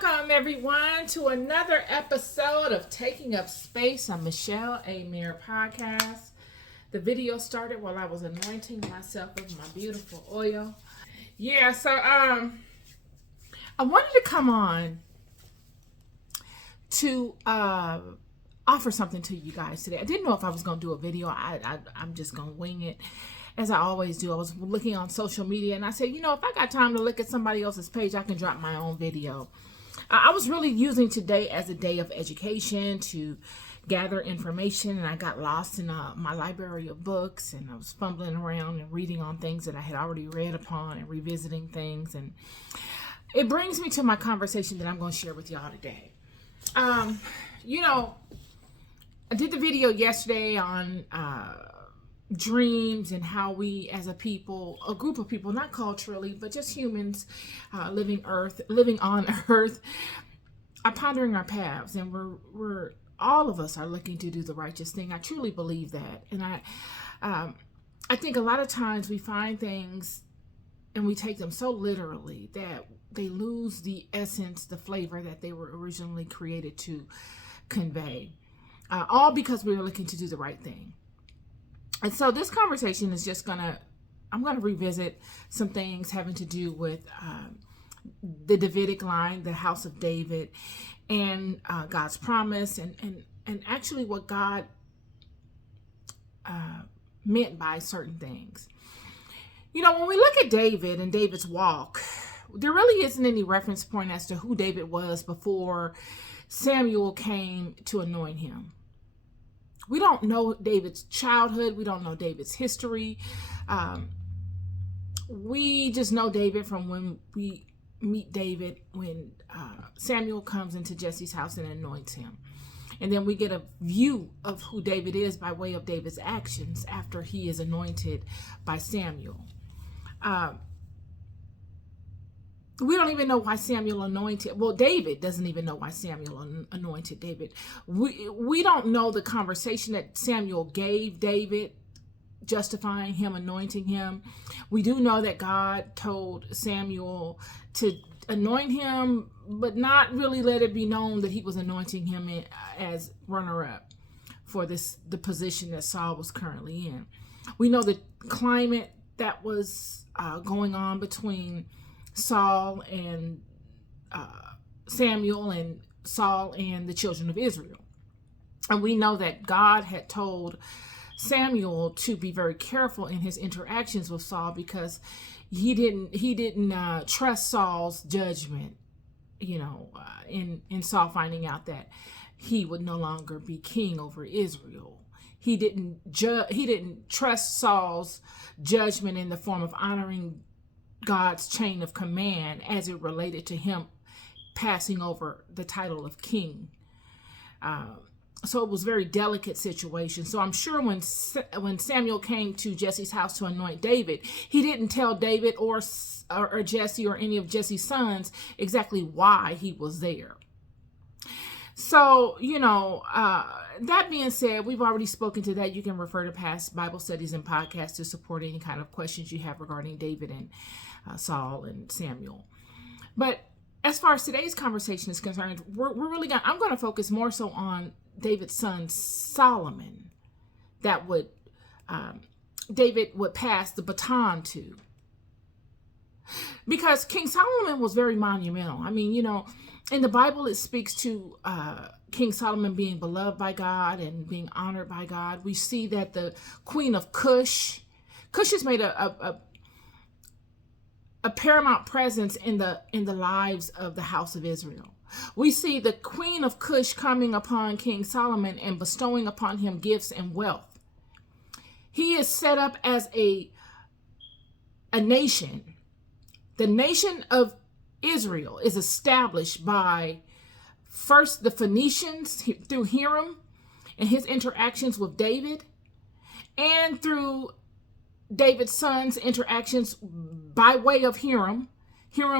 Welcome, everyone, to another episode of Taking Up Space on Michelle A. Mayer podcast. The video started while I was anointing myself with my beautiful oil. I wanted to come on to offer something to you guys today. I didn't know if I was going to do a video. I'm just going to wing it, as I always do. I was looking on social media and I said, if I got time to look at somebody else's page, I can drop my own video. I was really using today as a day of education to gather information, and I got lost in my library of books, and I was fumbling around and reading on things that I had already read upon and revisiting things. And it brings me to my conversation that I'm going to share with y'all today. I did the video yesterday on dreams and how we as a people, a group of people, not culturally, but just humans living on earth, are pondering our paths, and we're all of us are looking to do the righteous thing. I truly believe that. And I think a lot of times we find things and we take them so literally that they lose the essence, the flavor that they were originally created to convey, all because we were looking to do the right thing. And so this conversation is I'm going to revisit some things having to do with the Davidic line, the house of David, and God's promise, and actually what God meant by certain things. When we look at David and David's walk, there really isn't any reference point as to who David was before Samuel came to anoint him. We don't know David's childhood. We don't know David's history. We just know David from when we meet David when Samuel comes into Jesse's house and anoints him. And then we get a view of who David is by way of David's actions after he is anointed by Samuel. We don't even know why Samuel anointed. Well, David doesn't even know why Samuel anointed David. We don't know the conversation that Samuel gave David, justifying him, anointing him. We do know that God told Samuel to anoint him, but not really let it be known that he was anointing him as runner-up for the position that Saul was currently in. We know the climate that was going on between Saul and Samuel, and Saul and the children of Israel. And we know that God had told Samuel to be very careful in his interactions with Saul, because he didn't trust Saul's judgment, in Saul finding out that he would no longer be king over Israel. He didn't trust Saul's judgment in the form of honoring God's chain of command as it related to him passing over the title of king. So it was a very delicate situation. So I'm sure when Samuel came to Jesse's house to anoint David, he didn't tell David or Jesse or any of Jesse's sons exactly why he was there. So, that being said, we've already spoken to that. You can refer to past Bible studies and podcasts to support any kind of questions you have regarding David and Saul and Samuel. But as far as today's conversation is concerned, I'm going to focus more so on David's son Solomon, that David would pass the baton to. Because King Solomon was very monumental. I mean, in the Bible, it speaks to King Solomon being beloved by God and being honored by God. We see that the queen of Cush has made a paramount presence in the lives of the house of Israel. We see the queen of Cush coming upon King Solomon and bestowing upon him gifts and wealth. He is set up as a nation. The nation of Israel is established by first the Phoenicians through Hiram and his interactions with David, and through David's sons' interactions by way of Hiram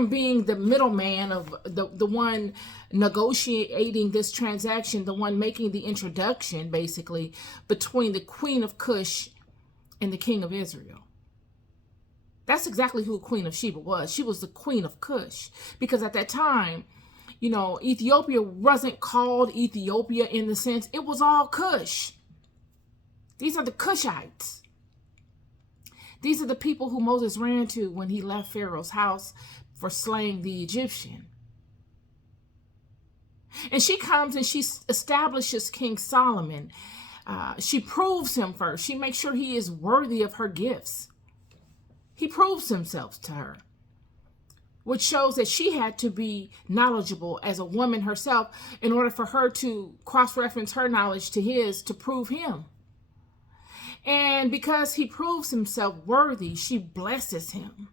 being the middleman of the one negotiating this transaction, the one making the introduction basically between the queen of Cush and the king of Israel. That's exactly who Queen of Sheba was. She was the queen of Cush, because at that time, Ethiopia wasn't called Ethiopia in the sense, it was all Cush. These are the Cushites. These are the people who Moses ran to when he left Pharaoh's house for slaying the Egyptian. And she comes and she establishes King Solomon. She proves him first. She makes sure he is worthy of her gifts. He proves himself to her, which shows that she had to be knowledgeable as a woman herself in order for her to cross-reference her knowledge to his to prove him. And because he proves himself worthy, she blesses him.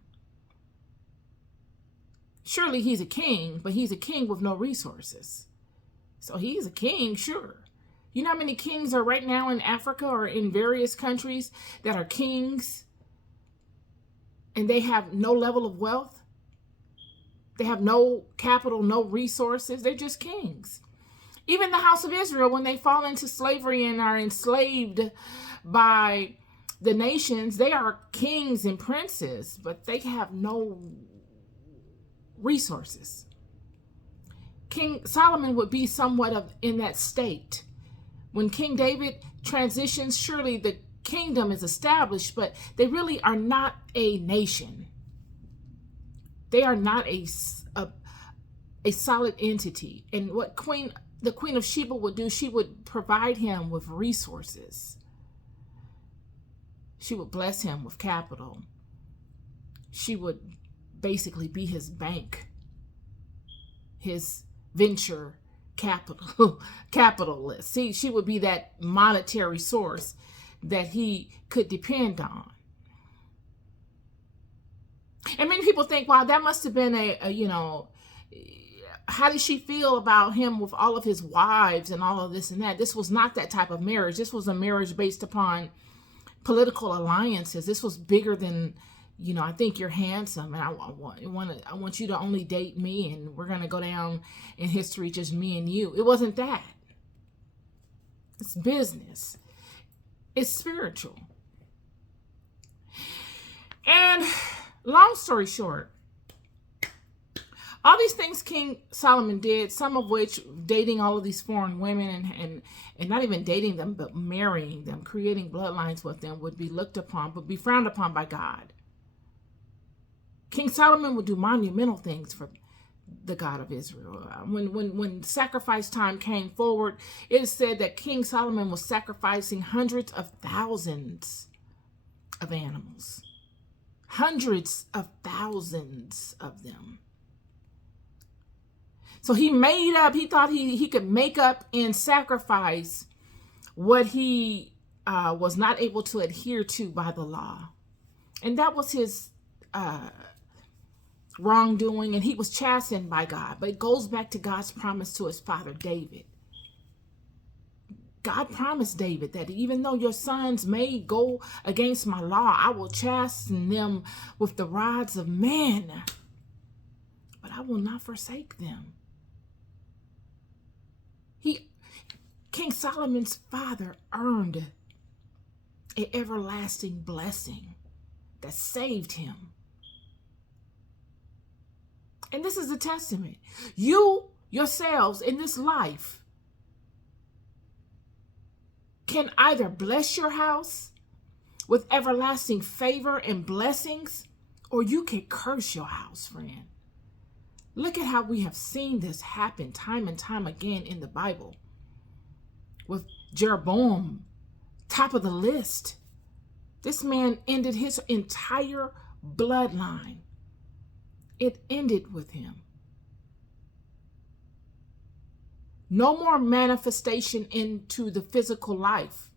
Surely he's a king, but he's a king with no resources. So he's a king, sure. You know how many kings are right now in Africa or in various countries that are kings and they have no level of wealth? They have no capital, no resources. They're just kings. Even the house of Israel, when they fall into slavery and are enslaved by the nations, they are kings and princes, but they have no resources. King Solomon would be somewhat of in that state. When King David transitions, surely the kingdom is established, but they really are not a nation. They are not a solid entity. And what the Queen of Sheba would do, she would provide him with resources. She would bless him with capital. She would basically be his bank, his venture capitalist. See, she would be that monetary source that he could depend on. And many people think, wow, that must have been how did she feel about him with all of his wives and all of this and that? This was not that type of marriage. This was a marriage based upon political alliances. This was bigger than, I think you're handsome and I want you to only date me and we're going to go down in history, just me and you. It wasn't that. It's business. It's spiritual. And long story short, all these things King Solomon did, some of which dating all of these foreign women and not even dating them, but marrying them, creating bloodlines with them, would be looked upon, but be frowned upon by God. King Solomon would do monumental things for the God of Israel. When sacrifice time came forward, it is said that King Solomon was sacrificing hundreds of thousands of animals. Hundreds of thousands of them. So he thought he could make up and sacrifice what he was not able to adhere to by the law. And that was his wrongdoing, and he was chastened by God. But it goes back to God's promise to his father David. God promised David that even though your sons may go against my law, I will chasten them with the rods of men, but I will not forsake them. King Solomon's father earned an everlasting blessing that saved him. And this is a testament. You yourselves in this life can either bless your house with everlasting favor and blessings, or you can curse your house, friend. Look at how we have seen this happen time and time again in the Bible. With Jeroboam, top of the list. This man ended his entire bloodline. It ended with him. No more manifestation into the physical life.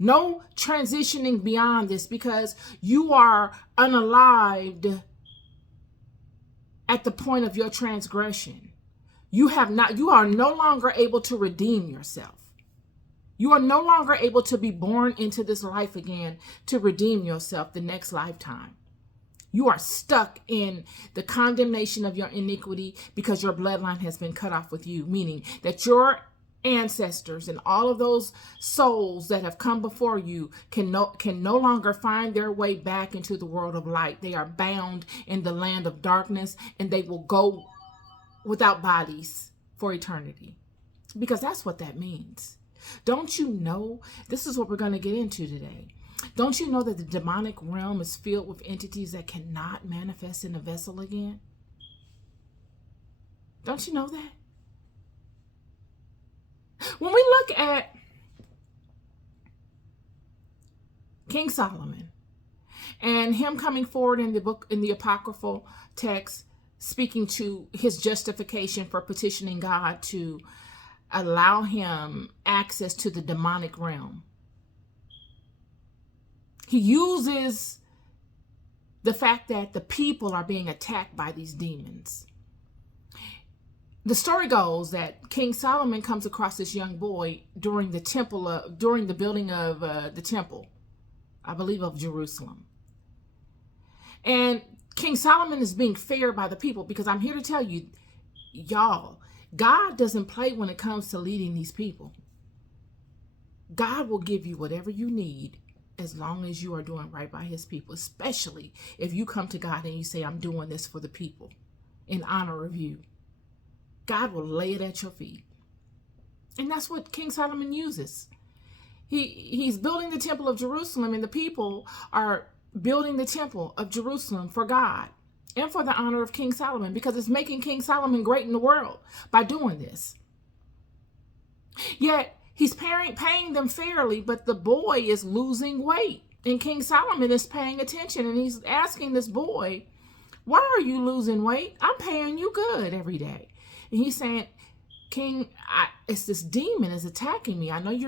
No transitioning beyond this, because you are unalived at the point of your transgression. You are no longer able to redeem yourself. You are no longer able to be born into this life again to redeem yourself the next lifetime. You are stuck in the condemnation of your iniquity because your bloodline has been cut off with you, meaning that your ancestors and all of those souls that have come before you can no longer find their way back into the world of light. They are bound in the land of darkness, and they will go without bodies for eternity. Because that's what that means. Don't you know? This is what we're going to get into today. Don't you know that the demonic realm is filled with entities that cannot manifest in a vessel again? Don't you know that? When we look at King Solomon and him coming forward in the book, in the apocryphal text, speaking to his justification for petitioning God to allow him access to the demonic realm, he uses the fact that the people are being attacked by these demons. The story goes that King Solomon comes across this young boy during the building of the temple, I believe of Jerusalem. And King Solomon is being fared by the people, because I'm here to tell you, y'all, God doesn't play when it comes to leading these people. God will give you whatever you need as long as you are doing right by his people, especially if you come to God and you say, I'm doing this for the people in honor of you. God will lay it at your feet. And that's what King Solomon uses. He's building the temple of Jerusalem, and the people are building the temple of Jerusalem for God and for the honor of King Solomon, because it's making King Solomon great in the world by doing this. Yet he's paying them fairly, but the boy is losing weight. And King Solomon is paying attention, and he's asking this boy, why are you losing weight? I'm paying you good every day. And he's saying, King, it's this demon is attacking me. I know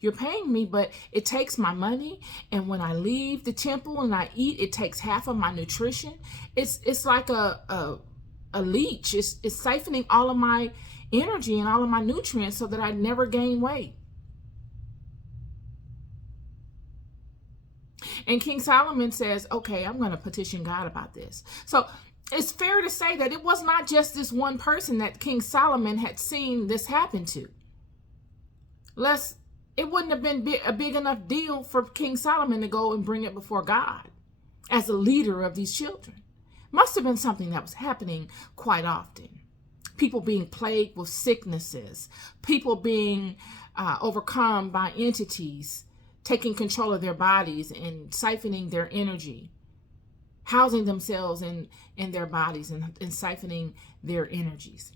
you're paying me, but it takes my money. And when I leave the temple and I eat, it takes half of my nutrition. It's like a leech. It's siphoning all of my energy and all of my nutrients so that I never gain weight. And King Solomon says, okay, I'm going to petition God about this. So it's fair to say that it was not just this one person that King Solomon had seen this happen to. It wouldn't have been a big enough deal for King Solomon to go and bring it before God as a leader of these children. Must have been something that was happening quite often. People being plagued with sicknesses, people being overcome by entities, taking control of their bodies and siphoning their energy, housing themselves in their bodies and siphoning their energies.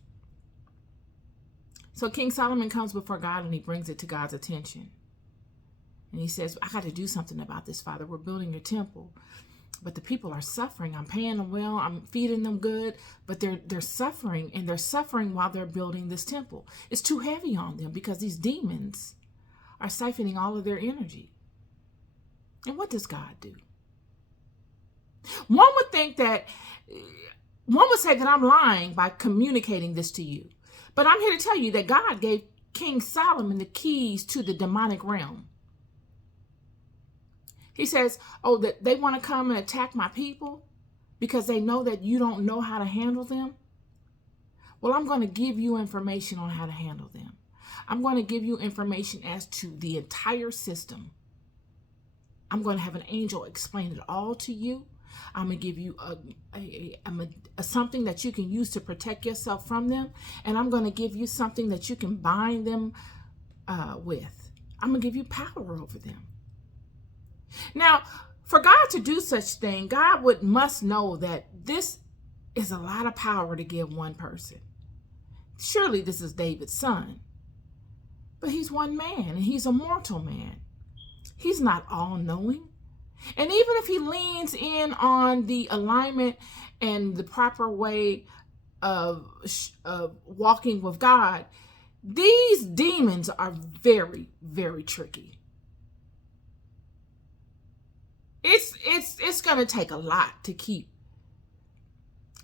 So King Solomon comes before God and he brings it to God's attention. And he says, I got to do something about this, Father. We're building your temple, but the people are suffering. I'm paying them well. I'm feeding them good, but they're suffering, and they're suffering while they're building this temple. It's too heavy on them because these demons are siphoning all of their energy. And what does God do? One would say that I'm lying by communicating this to you. But I'm here to tell you that God gave King Solomon the keys to the demonic realm. He says, that they want to come and attack my people because they know that you don't know how to handle them. Well, I'm going to give you information on how to handle them. I'm going to give you information as to the entire system. I'm going to have an angel explain it all to you. I'm going to give you something that you can use to protect yourself from them. And I'm going to give you something that you can bind them with. I'm going to give you power over them. Now, for God to do such thing, God must know that this is a lot of power to give one person. Surely this is David's son. But he's one man, and he's a mortal man. He's not all-knowing. And even if he leans in on the alignment and the proper way of walking with God, these demons are very, very tricky. It's going to take a lot to keep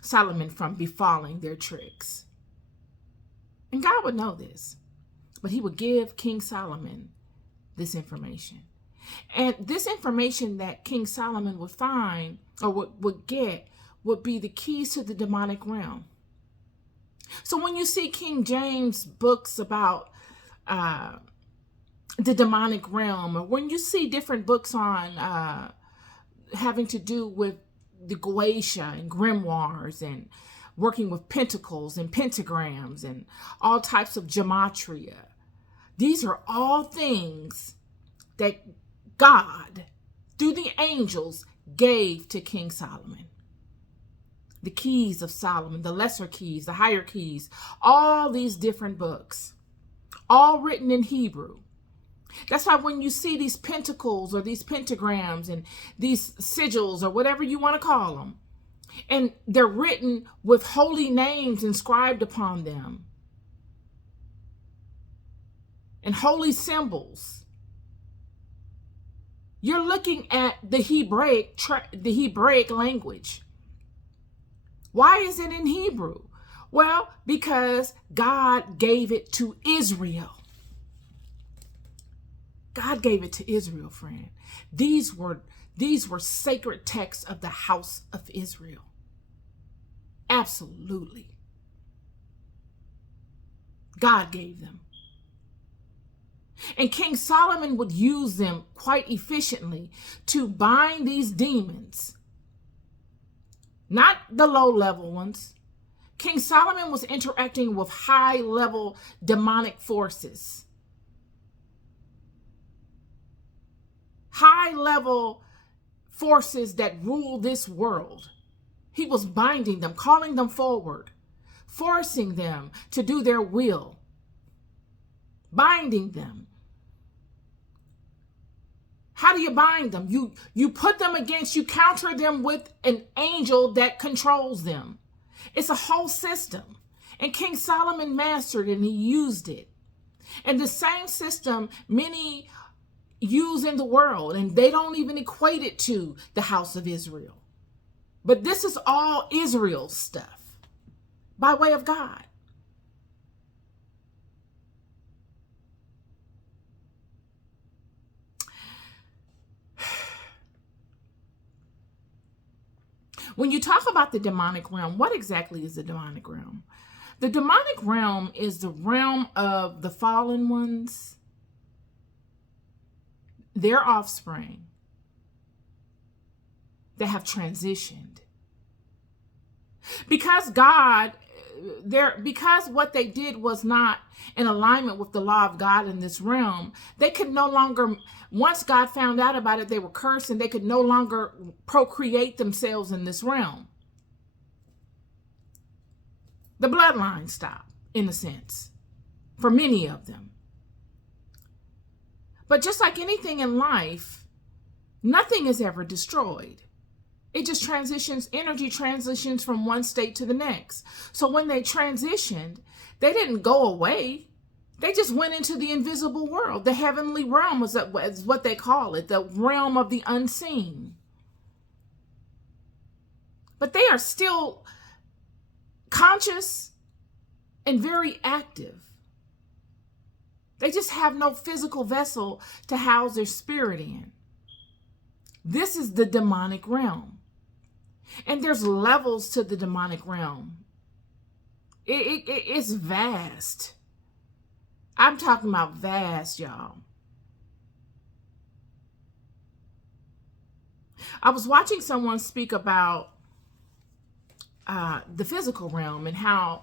Solomon from befalling their tricks. And God would know this, but he would give King Solomon this information. And this information that King Solomon would find or would get would be the keys to the demonic realm. So when you see King James books about the demonic realm, or when you see different books on having to do with the Goeicia and Grimoires, and working with pentacles and pentagrams and all types of gematria. These are all things that God, through the angels, gave to King Solomon. The keys of Solomon, the lesser keys, the higher keys, all these different books, all written in Hebrew. That's why when you see these pentacles or these pentagrams and these sigils or whatever you want to call them, and they're written with holy names inscribed upon them and holy symbols, you're looking at the Hebraic language. Why is it in Hebrew? Well, because God gave it to Israel. God gave it to Israel, friend. These were sacred texts of the house of Israel. Absolutely. God gave them. And King Solomon would use them quite efficiently to bind these demons. Not the low-level ones. King Solomon was interacting with high-level demonic forces. High-level forces that rule this world. He was binding them, calling them forward, forcing them to do their will, binding them. How do you bind them? You put them against, you counter them with an angel that controls them. It's a whole system. And King Solomon mastered it and he used it. And the same system many use in the world, and they don't even equate it to the house of Israel. But this is all Israel's stuff by way of God. When you talk about the demonic realm, what exactly is the demonic realm? The demonic realm is the realm of the fallen ones, their offspring that have transitioned. Because what they did was not in alignment with the law of God in this realm, they could no longer, once God found out about it, they were cursed and they could no longer procreate themselves in this realm. The bloodline stopped, in a sense, for many of them. But just like anything in life, nothing is ever destroyed. It just transitions, energy transitions from one state to the next. So when they transitioned, they didn't go away. They just went into the invisible world. The heavenly realm is what they call it, the realm of the unseen. But they are still conscious and very active. They just have no physical vessel to house their spirit in. This is the demonic realm. And there's levels to the demonic realm. It's vast. I'm talking about vast, y'all. I was watching someone speak about the physical realm and how,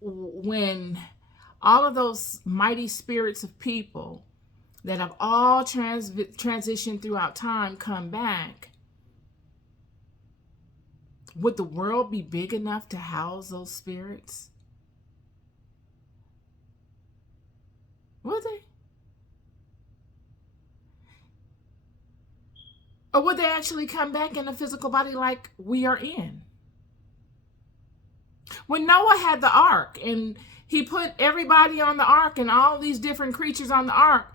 when all of those mighty spirits of people that have all transitioned throughout time come back, would the world be big enough to house those spirits? Would they? Or would they actually come back in a physical body like we are in? When Noah had the ark and he put everybody on the ark and all these different creatures on the ark,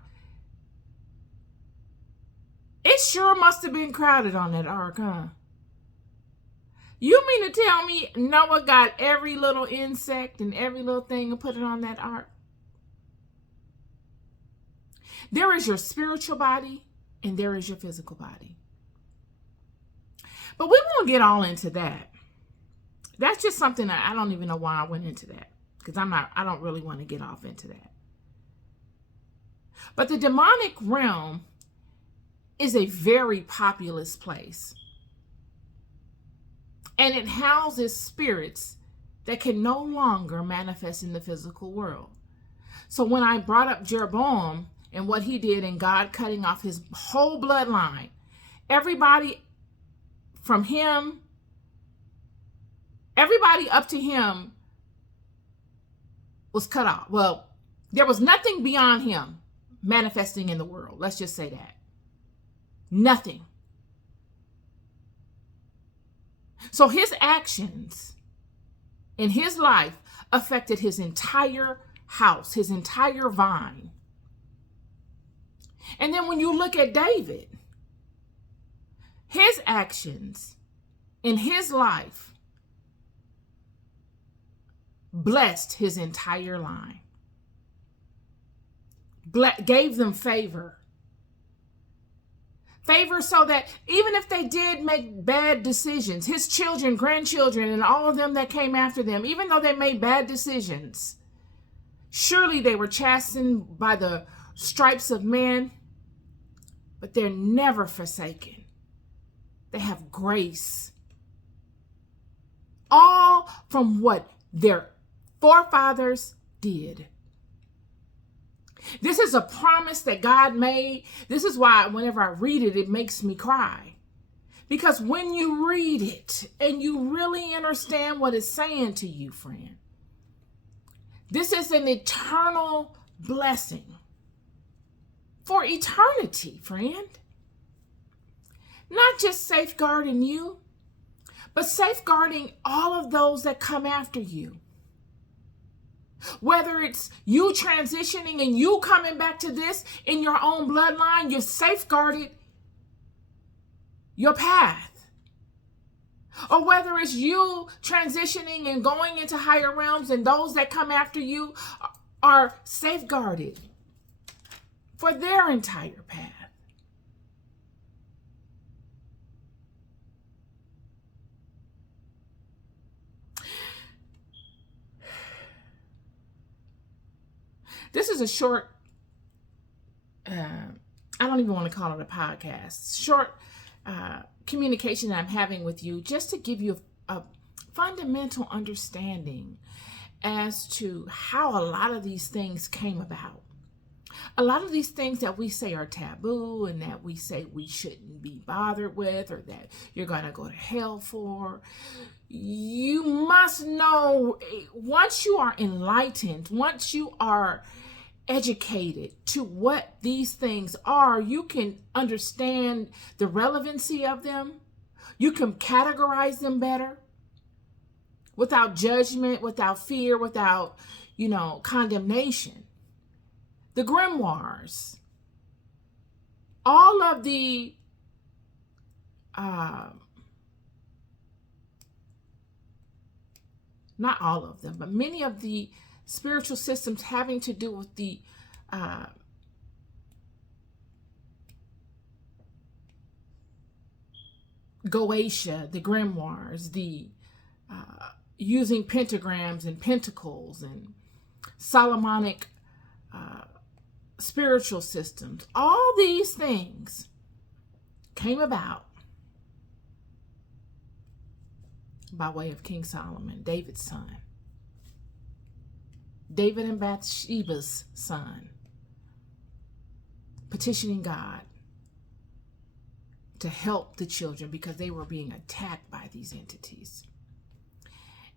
it sure must have been crowded on that ark, huh? You mean to tell me Noah got every little insect and every little thing and put it on that ark? There is your spiritual body and there is your physical body. But we won't get all into that. That's just something that I don't even know why I went into that, because I don't really want to get off into that. But the demonic realm is a very populous place. And it houses spirits that can no longer manifest in the physical world. So when I brought up Jeroboam and what he did and God cutting off his whole bloodline, everybody from him, everybody up to him was cut off. Well, there was nothing beyond him manifesting in the world. Let's just say that. Nothing. So his actions in his life affected his entire house, his entire vine. And then when you look at David, his actions in his life blessed his entire line, gave them favor. Favor so that even if they did make bad decisions, his children, grandchildren, and all of them that came after them, even though they made bad decisions, surely they were chastened by the stripes of men, but they're never forsaken. They have grace. All from what their forefathers did. This is a promise that God made. This is why whenever I read it, it makes me cry. Because when you read it and you really understand what it's saying to you, friend, this is an eternal blessing for eternity, friend. Not just safeguarding you, but safeguarding all of those that come after you. Whether it's you transitioning and you coming back to this in your own bloodline, you've safeguarded your path. Or whether it's you transitioning and going into higher realms and those that come after you are safeguarded for their entire path. This is a short, I don't even want to call it a podcast, short communication that I'm having with you just to give you a fundamental understanding as to how a lot of these things came about. A lot of these things that we say are taboo and that we say we shouldn't be bothered with or that you're going to go to hell for, you must know once you are enlightened, once you are educated to what these things are, you can understand the relevancy of them. You can categorize them better without judgment, without fear, without, condemnation. The Grimoires, all of the not all of them, but many of the spiritual systems having to do with the Goeicia, the Grimoires, the using pentagrams and pentacles and Solomonic spiritual systems. All these things came about by way of King Solomon, David's son. David and Bathsheba's son, petitioning God to help the children because they were being attacked by these entities.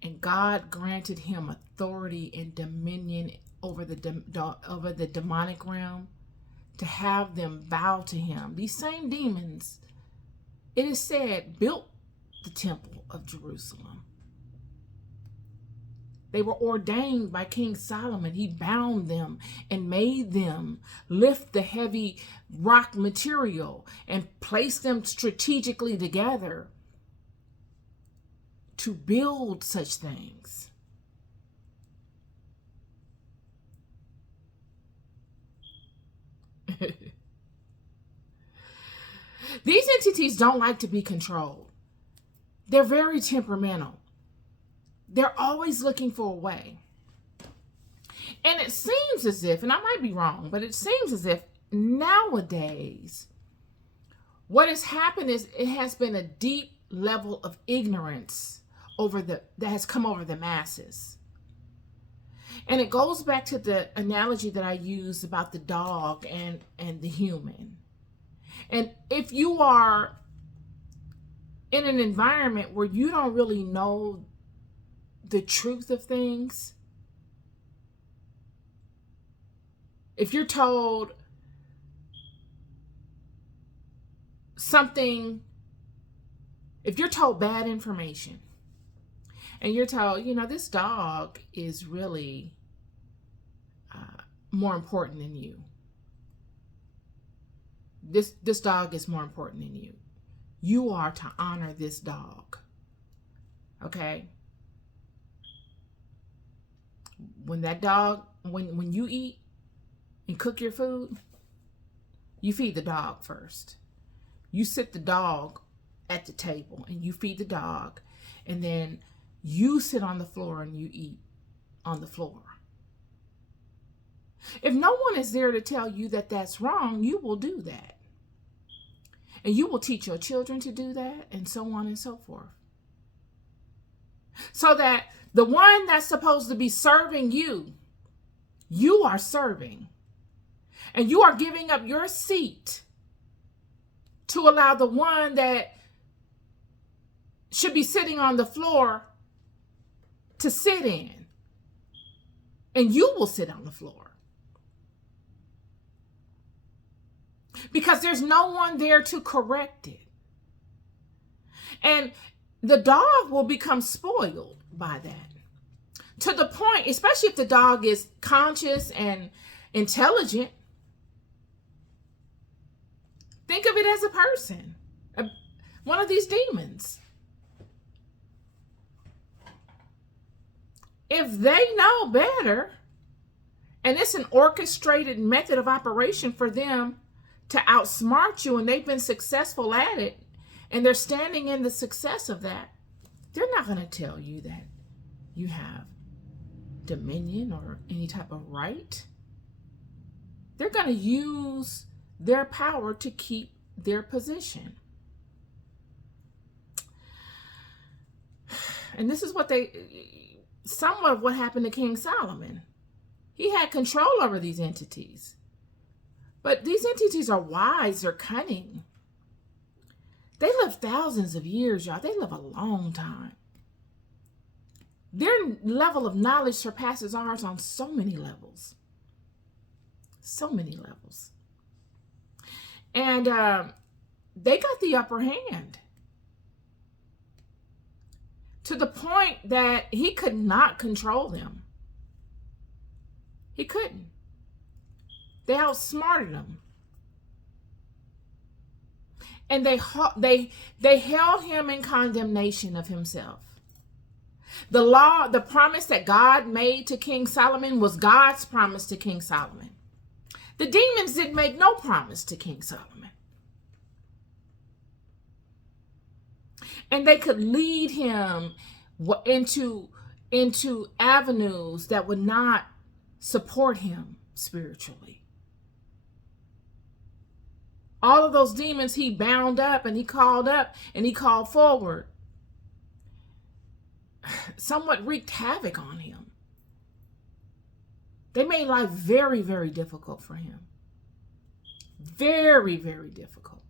And God granted him authority and dominion over the demonic realm to have them bow to him. These same demons, it is said, built the temple of Jerusalem. They were ordained by King Solomon. He bound them and made them lift the heavy rock material and place them strategically together to build such things. These entities don't like to be controlled. They're very temperamental. They're always looking for a way. And it seems as if, and I might be wrong, but it seems as if nowadays what has happened is it has been a deep level of ignorance that has come over the masses. And it goes back to the analogy that I used about the dog and the human. And if you are in an environment where you don't really know the truth of things, if you're told something, if you're told bad information, and you're told, this dog is really more important than you. This dog is more important than you. You are to honor this dog. Okay? When that dog, when you eat and cook your food, you feed the dog first. You sit the dog at the table and you feed the dog, and then you sit on the floor and you eat on the floor. If no one is there to tell you that that's wrong, you will do that. And you will teach your children to do that, and so on and so forth. So that the one that's supposed to be serving you, you are serving. And you are giving up your seat to allow the one that should be sitting on the floor to sit in. And you will sit on the floor. Because there's no one there to correct it. And the dog will become spoiled by that. To the point, especially if the dog is conscious and intelligent. Think of it as a person. One of these demons. If they know better, and it's an orchestrated method of operation for them to outsmart you, and they've been successful at it, and they're standing in the success of that, they're not going to tell you that you have dominion or any type of right. They're going to use their power to keep their position. And this is somewhat of what happened to King Solomon. He had control over these entities. But these entities are wise, they're cunning. They live thousands of years, y'all. They live a long time. Their level of knowledge surpasses ours on so many levels. So many levels. And they got the upper hand. To the point that he could not control them. He couldn't. They outsmarted him. And they held him in condemnation of himself. The promise that God made to King Solomon was God's promise to King Solomon. The demons didn't make no promise to King Solomon. And they could lead him into avenues that would not support him spiritually. All of those demons he bound up and he called forward somewhat wreaked havoc on him. They made life very, very difficult for him. Very, very difficult.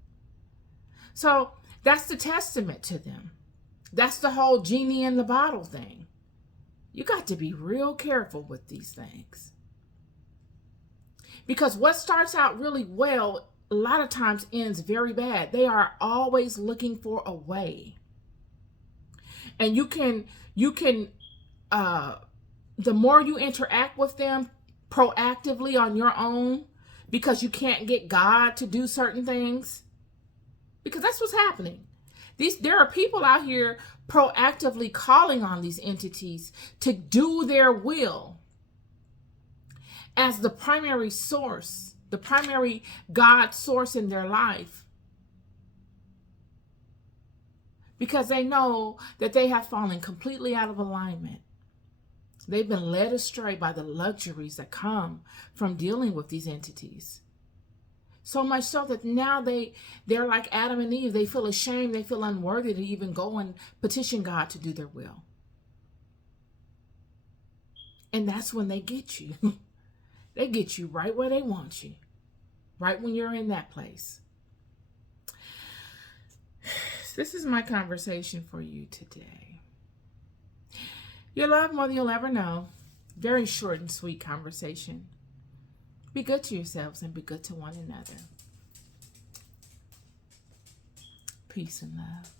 So that's the testament to them. That's the whole genie in the bottle thing. You got to be real careful with these things. Because what starts out really well, a lot of times ends very bad. They are always looking for a way. And you can, the more you interact with them proactively on your own, because you can't get God to do certain things, because that's what's happening. There are people out here proactively calling on these entities to do their will as the primary source, the primary God source in their life. Because they know that they have fallen completely out of alignment. They've been led astray by the luxuries that come from dealing with these entities. So much so that now they're like Adam and Eve. They feel ashamed. They feel unworthy to even go and petition God to do their will. And that's when they get you. They get you right where they want you. Right when you're in that place. This is my conversation for you today. You're loved more than you'll ever know. Very short and sweet conversation. Be good to yourselves and be good to one another. Peace and love.